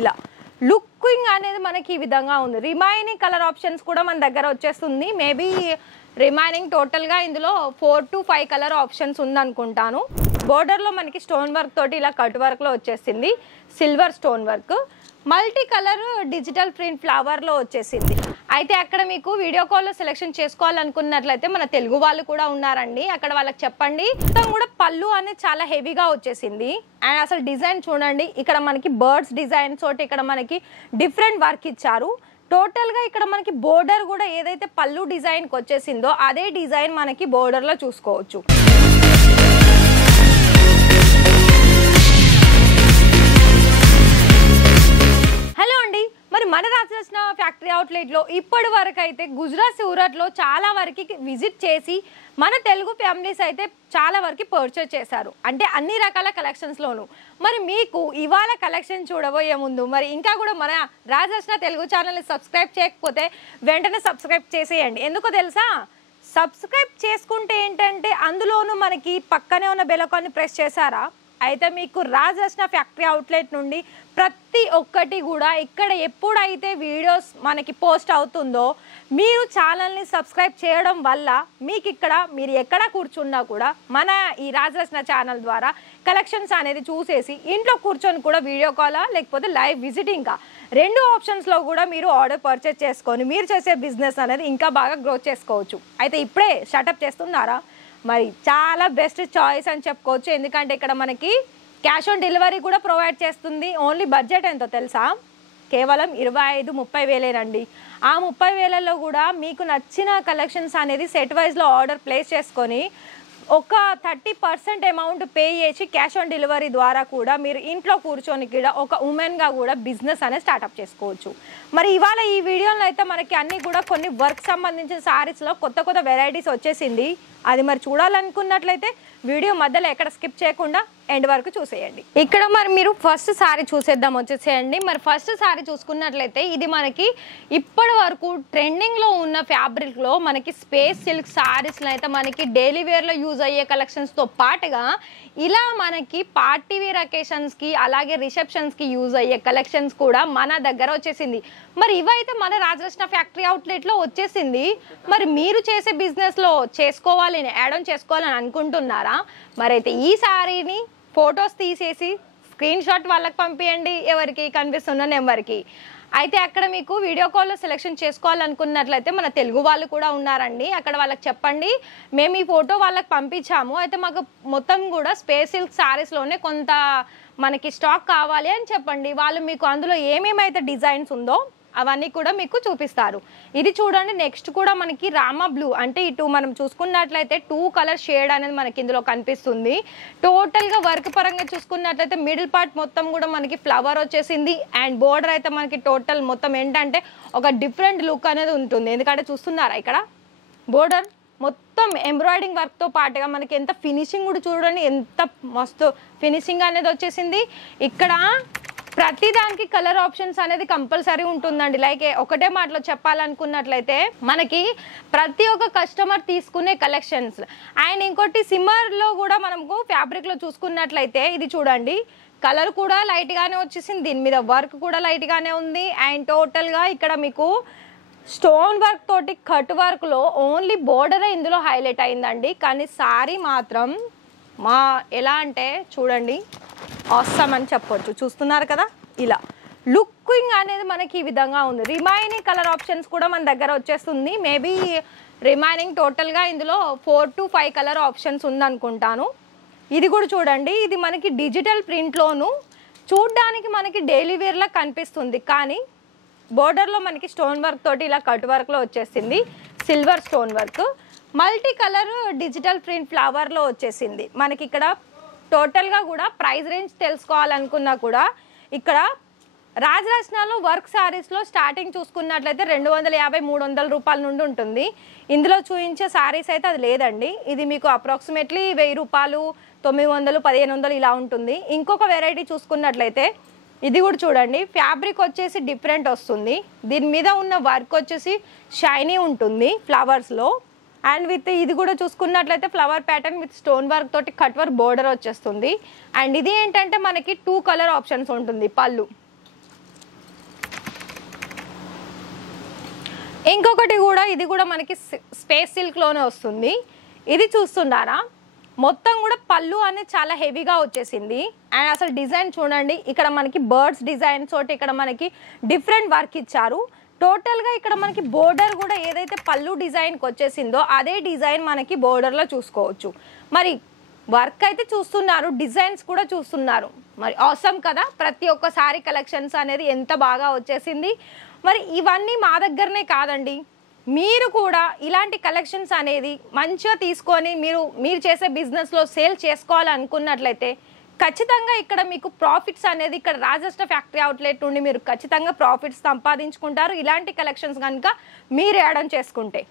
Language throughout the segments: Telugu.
ఇలా లుకింగ్ అనేది మనకి ఈ విధంగా ఉంది. రిమైనింగ్ కలర్ ఆప్షన్స్ కూడా మన దగ్గర వచ్చేస్తుంది. మేబీ రిమైనింగ్ టోటల్గా ఇందులో 4 to 5 కలర్ ఆప్షన్స్ ఉందనుకుంటాను. బోర్డర్లో మనకి స్టోన్ వర్క్ తోటి ఇలా కట్ వర్క్లో వచ్చేసింది, silver stone work, multi colour digital print ఫ్లవర్లో వచ్చేసింది. అయితే అక్కడ మీకు వీడియో కాల్లో సెలెక్షన్ చేసుకోవాలనుకున్నట్లయితే మన తెలుగు వాళ్ళు కూడా ఉన్నారండి, అక్కడ వాళ్ళకి చెప్పండి. మొత్తం కూడా పళ్ళు అనేది చాలా హెవీగా వచ్చేసింది. అండ్ అసలు డిజైన్ చూడండి, ఇక్కడ మనకి బర్డ్స్ డిజైన్ తోటి ఇక్కడ మనకి డిఫరెంట్ వర్క్ ఇచ్చారు. టోటల్గా ఇక్కడ మనకి బోర్డర్ కూడా ఏదైతే పళ్ళు డిజైన్కి వచ్చేసిందో అదే డిజైన్ మనకి బోర్డర్లో చూసుకోవచ్చు. హలో అండి, మరి మన రాజరత్న ఫ్యాక్టరీ అవుట్లెట్లో ఇప్పటి వరకు అయితే గుజరాత్ సూరత్లో చాలా వరకు విజిట్ చేసి మన తెలుగు ఫ్యామిలీస్ అయితే చాలా వరకు పర్చేజ్ చేశారు, అంటే అన్ని రకాల కలెక్షన్స్లోను. మరి మీకు ఇవాళ కలెక్షన్ చూడబోయే ముందు మరి ఇంకా కూడా మన రాజరత్న తెలుగు ఛానల్ని సబ్స్క్రైబ్ చేయకపోతే వెంటనే సబ్స్క్రైబ్ చేసేయండి. ఎందుకో తెలుసా, సబ్స్క్రైబ్ చేసుకుంటే ఏంటంటే అందులోనూ మనకి పక్కనే ఉన్న బెల్ ఐకాన్ని ప్రెస్ చేశారా అయితే మీకు రాజరత్న ఫ్యాక్టరీ అవుట్లెట్ నుండి ప్రతి ఒక్కటి కూడా ఇక్కడ ఎప్పుడైతే వీడియోస్ మనకి పోస్ట్ అవుతుందో మీరు ఛానల్ని సబ్స్క్రైబ్ చేయడం వల్ల మీకు ఇక్కడ మీరు ఎక్కడ కూర్చున్నా కూడా మన ఈ రాజరత్న ఛానల్ ద్వారా కలెక్షన్స్ అనేది చూసేసి ఇంట్లో కూర్చొని కూడా వీడియో కాలా లేకపోతే లైవ్ విజిటింగ్ రెండు ఆప్షన్స్లో కూడా మీరు ఆర్డర్ పర్చేస్ చేసుకొని మీరు చేసే బిజినెస్ అనేది ఇంకా బాగా గ్రో చేసుకోవచ్చు. అయితే ఇప్పుడే స్టార్ట్అప్ చేస్తున్నారా, మరి చాలా బెస్ట్ చాయిస్ అని చెప్పుకోవచ్చు. ఎందుకంటే ఇక్కడ మనకి క్యాష్ ఆన్ డెలివరీ కూడా ప్రొవైడ్ చేస్తుంది. ఓన్లీ బడ్జెట్ ఎంతో తెలుసా, కేవలం 25-30 వేలేనండి. ఆ 30 వేలలో కూడా మీకు నచ్చిన కలెక్షన్స్ అనేది సెట్ వైజ్లో ఆర్డర్ ప్లేస్ చేసుకొని ఒక 30% అమౌంట్ పే చేసి క్యాష్ ఆన్ డెలివరీ ద్వారా కూడా మీరు ఇంట్లో కూర్చొని కూడా ఒక ఉమెన్గా కూడా బిజినెస్ అనేది స్టార్ట్అప్ చేసుకోవచ్చు. మరి ఇవాళ ఈ వీడియోలో అయితే మనకి అన్నీ కూడా కొన్ని వర్క్ సంబంధించిన శారీస్లో కొత్త కొత్త వెరైటీస్ వచ్చేసింది. అది మరి చూడాలనుకున్నట్లయితే వీడియో మధ్యలో ఎక్కడ స్కిప్ చేయకుండా ఎండ్ వరకు చూసేయండి. ఇక్కడ మరి మీరు ఫస్ట్ శారీ చూసేద్దాం వచ్చేసేయండి. మరి ఫస్ట్ శారీ చూసుకున్నట్లయితే ఇది మనకి ఇప్పటి వరకు ట్రెండింగ్లో ఉన్న ఫ్యాబ్రిక్లో మనకి స్పేస్ సిల్క్ శారీస్లో అయితే మనకి డైలీ వేర్లో యూజ్ అయ్యే కలెక్షన్స్తో పాటుగా ఇలా మనకి పార్టీ వేర్ అకేషన్స్కి అలాగే రిసెప్షన్స్కి యూజ్ అయ్యే కలెక్షన్స్ కూడా మన దగ్గర వచ్చేసింది. మరి ఇవైతే మన రాజరత్న ఫ్యాక్టరీ అవుట్లెట్లో వచ్చేసింది. మరి మీరు చేసే బిజినెస్లో చేసుకోవాలని యాడ్ ఆన్ చేసుకోవాలని అనుకుంటున్నారా, మరైతే ఈ శారీని ఫొటోస్ తీసేసి స్క్రీన్ షాట్ వాళ్ళకి పంపించండి, ఎవరికి కనిపిస్తున్న నెంబర్కి. అయితే అక్కడ మీకు వీడియో కాల్లో సెలెక్షన్ చేసుకోవాలనుకున్నట్లయితే మన తెలుగు వాళ్ళు కూడా ఉన్నారండి, అక్కడ వాళ్ళకి చెప్పండి మేము ఈ ఫోటో వాళ్ళకి పంపించాము, అయితే మాకు మొత్తం కూడా స్పేస్ సిల్క్ శారీస్లోనే కొంత మనకి స్టాక్ కావాలి అని చెప్పండి. వాళ్ళు మీకు అందులో ఏమేమైతే డిజైన్స్ ఉందో అవన్నీ కూడా మీకు చూపిస్తారు. ఇది చూడండి, నెక్స్ట్ కూడా మనకి రామా బ్లూ, అంటే ఇటు మనం చూసుకున్నట్లయితే 2 కలర్ షేడ్ అనేది మనకి ఇందులో కనిపిస్తుంది. టోటల్గా వర్క్ పరంగా చూసుకున్నట్లయితే మిడిల్ పార్ట్ మొత్తం కూడా మనకి ఫ్లవర్ వచ్చేసింది. అండ్ బోర్డర్ అయితే మనకి టోటల్ మొత్తం ఏంటంటే ఒక డిఫరెంట్ లుక్ అనేది ఉంటుంది. ఎందుకంటే చూస్తున్నారా ఇక్కడ బోర్డర్ మొత్తం ఎంబ్రాయిడింగ్ వర్క్తో పాటుగా మనకి ఎంత ఫినిషింగ్ కూడా చూడండి, ఎంత మస్తు ఫినిషింగ్ అనేది వచ్చేసింది. ఇక్కడ ప్రతి దానికి కలర్ ఆప్షన్స్ అనేది కంపల్సరీ ఉంటుందండి. లైక్ ఒకటే మాటలో చెప్పాలనుకున్నట్లయితే మనకి ప్రతి ఒక్క కస్టమర్ తీసుకునే కలెక్షన్స్. అండ్ ఇంకోటి సిమ్మర్లో కూడా మనకు ఫ్యాబ్రిక్లో చూసుకున్నట్లయితే ఇది చూడండి, కలర్ కూడా లైట్గానే వచ్చేసింది, దీని మీద వర్క్ కూడా లైట్గానే ఉంది. అండ్ టోటల్గా ఇక్కడ మీకు స్టోన్ వర్క్ తోటి కట్ వర్క్లో ఓన్లీ బోర్డరే ఇందులో హైలైట్ అయిందండి. కానీ శారీ మాత్రం ఎలా అంటే చూడండి ఆసమ్ అని చెప్పొచ్చు. చూస్తున్నారు కదా, ఇలా లుకింగ్ అనేది మనకి ఈ విధంగా ఉంది. రిమైనింగ్ కలర్ ఆప్షన్స్ కూడా మన దగ్గర వచ్చేస్తుంది. మేబీ రిమైనింగ్ టోటల్గా ఇందులో 4 to 5 కలర్ ఆప్షన్స్ ఉందనుకుంటాను. ఇది కూడా చూడండి, ఇది మనకి డిజిటల్ ప్రింట్లోను చూడ్డానికి మనకి డైలీ వేర్లా కనిపిస్తుంది, కానీ బోర్డర్లో మనకి స్టోన్ వర్క్ తోటి ఇలా కట్ వర్క్లో వచ్చేసింది, silver stone work, multi colour digital print ఫ్లవర్లో వచ్చేసింది. మనకి ఇక్కడ టోటల్గా కూడా ప్రైస్ రేంజ్ తెలుసుకోవాలనుకున్నా కూడా ఇక్కడ రాజరత్నలో వర్క్ శారీస్లో స్టార్టింగ్ చూసుకున్నట్లయితే 250-300 రూపాయల నుండి ఉంటుంది. ఇందులో చూపించే శారీస్ అయితే అది లేదండి. ఇది మీకు అప్రాక్సిమేట్లీ 1000 రూపాయలు, 900, 1500 ఇలా ఉంటుంది. ఇంకొక వెరైటీ చూసుకున్నట్లయితే ఇది కూడా చూడండి, ఫ్యాబ్రిక్ వచ్చేసి డిఫరెంట్ వస్తుంది, దీని మీద ఉన్న వర్క్ వచ్చేసి షైనీ ఉంటుంది ఫ్లవర్స్లో. అండ్ విత్ ఇది కూడా చూసుకున్నట్లయితే flower pattern with stone work తోటి కట్ వర్క్ బోర్డర్ వచ్చేస్తుంది. అండ్ ఇది ఏంటంటే మనకి 2 కలర్ ఆప్షన్స్ ఉంటుంది. పళ్ళు ఇంకొకటి కూడా ఇది కూడా మనకి స్పేస్ సిల్క్లోనే వస్తుంది. ఇది చూస్తున్నారా, మొత్తం కూడా పళ్ళు అనేది చాలా హెవీగా వచ్చేసింది. అండ్ అసలు డిజైన్ చూడండి, ఇక్కడ మనకి బర్డ్స్ డిజైన్ తోటి ఇక్కడ మనకి డిఫరెంట్ వర్క్ ఇచ్చారు. టోటల్గా ఇక్కడ మనకి బోర్డర్ కూడా ఏదైతే పళ్ళు డిజైన్కి వచ్చేసిందో అదే డిజైన్ మనకి బోర్డర్లో చూసుకోవచ్చు. మరి వర్క్ అయితే చూస్తున్నారు, డిజైన్స్ కూడా చూస్తున్నారు. మరి ఆసమ్ కదా, ప్రతి ఒక్క సారీ కలెక్షన్స్ అనేది ఎంత బాగా వచ్చేసింది. మరి ఇవన్నీ మా దగ్గరనే కాదండి, మీరు కూడా ఇలాంటి కలెక్షన్స్ అనేది మంచిగా తీసుకొని మీరు చేసే బిజినెస్లో సేల్ చేసుకోవాలనుకున్నట్లయితే ఖచ్చితంగా ఇక్కడ మీకు ప్రాఫిట్స్ అనేది ఇక్కడ రాజశ్రీ ఫ్యాక్టరీ అవుట్లెట్ నుండి మీరు ఖచ్చితంగా ప్రాఫిట్స్ సంపాదించుకుంటారు ఇలాంటి కలెక్షన్స్ కనుక మీరు యాడ్ ఆన్ చేసుకుంటే.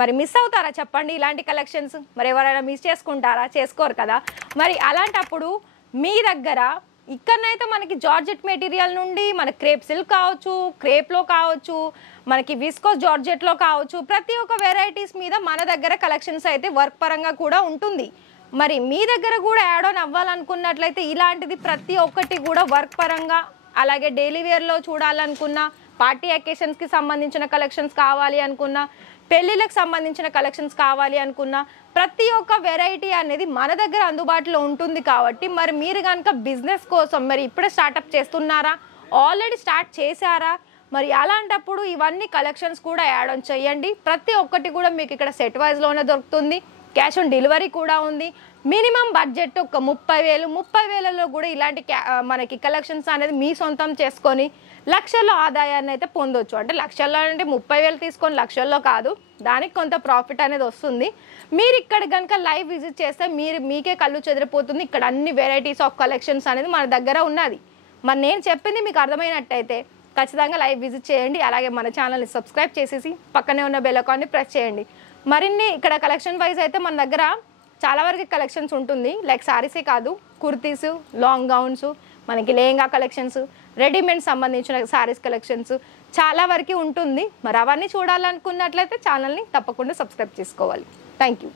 మరి మిస్ అవుతారా చెప్పండి ఇలాంటి కలెక్షన్స్? మరి ఎవరైనా మిస్ చేసుకుంటారా? చేసుకోరు కదా. మరి అలాంటప్పుడు మీ దగ్గర ఇక్కడనైతే మనకి జార్జెట్ మెటీరియల్ నుండి మన క్రేప్ సిల్క్ కావచ్చు, క్రేప్లో కావచ్చు, మనకి విస్కోస్ జార్జెట్లో కావచ్చు, ప్రతి ఒక్క వెరైటీస్ మీద మన దగ్గర కలెక్షన్స్ అయితే వర్క్ పరంగా కూడా ఉంటుంది. మరి మీ దగ్గర కూడా యాడ్ ఆన్ అవ్వాలనుకున్నట్లయితే ఇలాంటిది ప్రతి ఒక్కటి కూడా వర్క్ పరంగా, అలాగే డైలీ వేర్లో చూడాలనుకున్న, పార్టీ అకేషన్స్కి సంబంధించిన కలెక్షన్స్ కావాలి అనుకున్న, పెళ్ళిళ్ళకి సంబంధించిన కలెక్షన్స్ కావాలి అనుకున్న ప్రతి ఒక్క వెరైటీ అనేది మన దగ్గర అందుబాటులో ఉంటుంది. కాబట్టి మరి మీరు కనుక బిజినెస్ కోసం మరి ఇప్పుడే స్టార్టప్ చేస్తున్నారా, ఆల్రెడీ స్టార్ట్ చేశారా, మరి అలాంటప్పుడు ఇవన్నీ కలెక్షన్స్ కూడా యాడ్ ఆన్ చేయండి. ప్రతి ఒక్కటి కూడా మీకు ఇక్కడ సెట్ వైజ్లోనే దొరుకుతుంది. క్యాష్ ఆన్ డెలివరీ కూడా ఉంది. మినిమం బడ్జెట్ ఒక 30,000, 30,000లో కూడా ఇలాంటి మనకి కలెక్షన్స్ అనేది మీ సొంతం చేసుకొని లక్షల్లో ఆదాయాన్ని అయితే పొందొచ్చు. అంటే లక్షల్లో అంటే 30,000 తీసుకొని లక్షల్లో కాదు, దానికి కొంత ప్రాఫిట్ అనేది వస్తుంది. మీరు ఇక్కడ కనుక లైవ్ విజిట్ చేస్తే మీకే కళ్ళు చెదిరిపోతుంది. ఇక్కడ అన్ని వెరైటీస్ ఆఫ్ కలెక్షన్స్ అనేది మన దగ్గర ఉన్నది. మరి నేను చెప్పింది మీకు అర్థమైనట్టయితే ఖచ్చితంగా లైవ్ విజిట్ చేయండి. అలాగే మన ఛానల్ని సబ్స్క్రైబ్ చేసేసి పక్కనే ఉన్న బెల్ ఐకాన్ని ప్రెస్ చేయండి. మరిన్ని ఇక్కడ కలెక్షన్ వైజ్ అయితే మన దగ్గర చాలా వరకు కలెక్షన్స్ ఉంటుంది. లైక్ సారీసే కాదు, కుర్తీస్, లాంగ్ గౌన్స్, మనకి లెహంగా కలెక్షన్స్, రెడీమేడ్ సంబంధించిన సారీస్ కలెక్షన్స్ చాలా వరకు ఉంటుంది. మరి అవన్నీ చూడాలనుకున్నట్లయితే ఛానల్ని తప్పకుండా సబ్స్క్రైబ్ చేసుకోవాలి. Thank you.